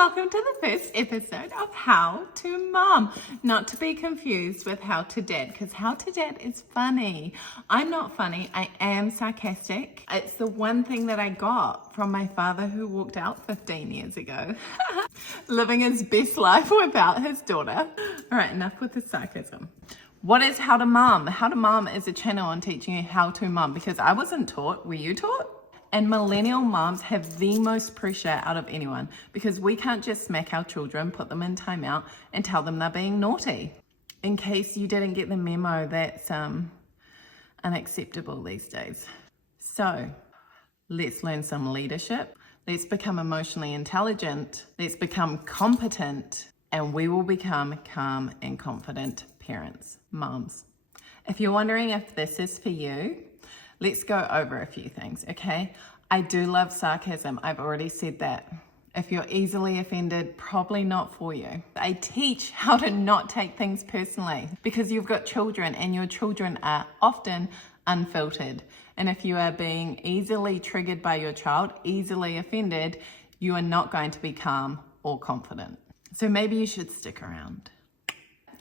welcome to the first episode of How to Mom. Not to be confused with How to Dad, because How to Dad is funny. I'm not funny, I am sarcastic. It's the one thing that I got from my father who walked out 15 years ago. Living his best life without his daughter. All right, enough with the sarcasm. What is How to Mom? How to Mom is a channel on teaching you how to mom, because I wasn't taught. Were you taught? And millennial moms have the most pressure out of anyone, because we can't just smack our children, put them in timeout, and tell them they're being naughty. In case you didn't get the memo, that's unacceptable these days. So let's learn some leadership. Let's become emotionally intelligent. Let's become competent, and we will become calm and confident parents, moms. If you're wondering if this is for you, let's go over a few things, okay? I do love sarcasm. I've already said that. If you're easily offended, probably not for you. I teach how to not take things personally, because you've got children and your children are often unfiltered. And if you are being easily triggered by your child, easily offended, you are not going to be calm or confident. So maybe you should stick around.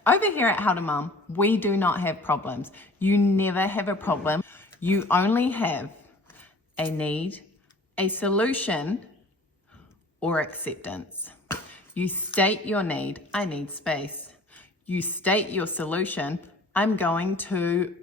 Over here at How to Mom, we do not have problems. You never have a problem. You only have a need, a solution, or acceptance. You state your need, I need space. You state your solution, I'm going to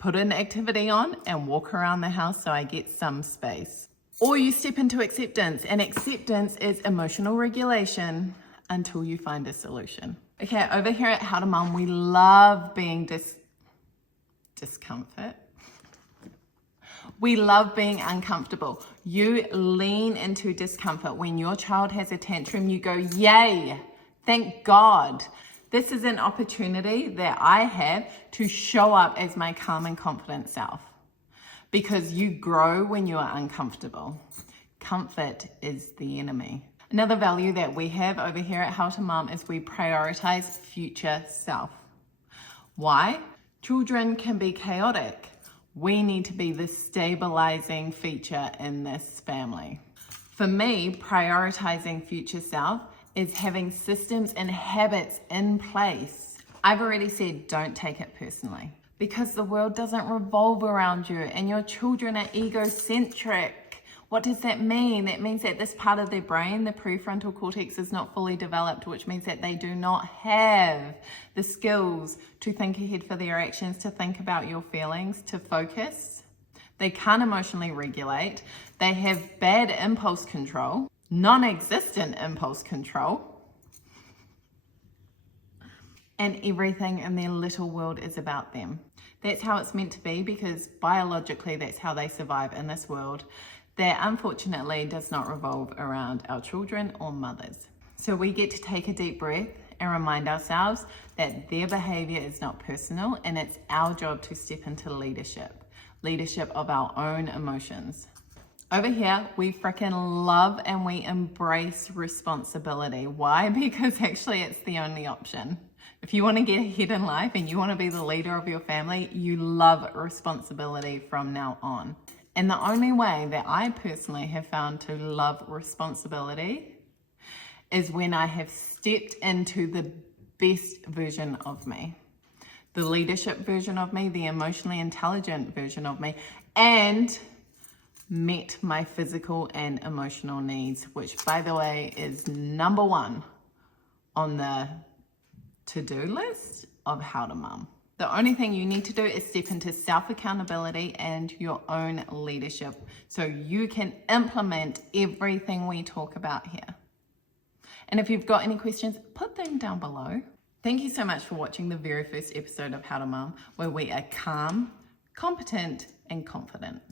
put an activity on and walk around the house so I get some space. Or you step into acceptance, and acceptance is emotional regulation until you find a solution. Okay, over here at How to Mom, we love being discomfort. We love being uncomfortable. You lean into discomfort. When your child has a tantrum, you go, yay, thank God. This is an opportunity that I have to show up as my calm and confident self, because you grow when you are uncomfortable. Comfort is the enemy. Another value that we have over here at How to Mom is we prioritize future self. Why? Children can be chaotic. We need to be the stabilizing feature in this family. For me, prioritizing future self is having systems and habits in place. I've already said don't take it personally, because the world doesn't revolve around you and your children are egocentric. What does that mean? That means that this part of their brain, the prefrontal cortex, is not fully developed, which means that they do not have the skills to think ahead for their actions, to think about your feelings, to focus. They can't emotionally regulate. They have bad impulse control, non-existent impulse control. And everything in their little world is about them. That's how it's meant to be, because biologically that's how they survive in this world that unfortunately does not revolve around our children or mothers. So we get to take a deep breath and remind ourselves that their behavior is not personal, and it's our job to step into leadership of our own emotions. Over here, we freaking love and we embrace responsibility. Why? Because actually it's the only option. If you want to get ahead in life and you want to be the leader of your family, you love responsibility from now on. And the only way that I personally have found to love responsibility is when I have stepped into the best version of me, the leadership version of me, the emotionally intelligent version of me, and met my physical and emotional needs, which, by the way, is number one on the to-do list of How to Mom. The only thing you need to do is step into self-accountability and your own leadership so you can implement everything we talk about here. And if you've got any questions, put them down below. Thank you so much for watching the very first episode of How to Mom, where we are calm, competent, and confident.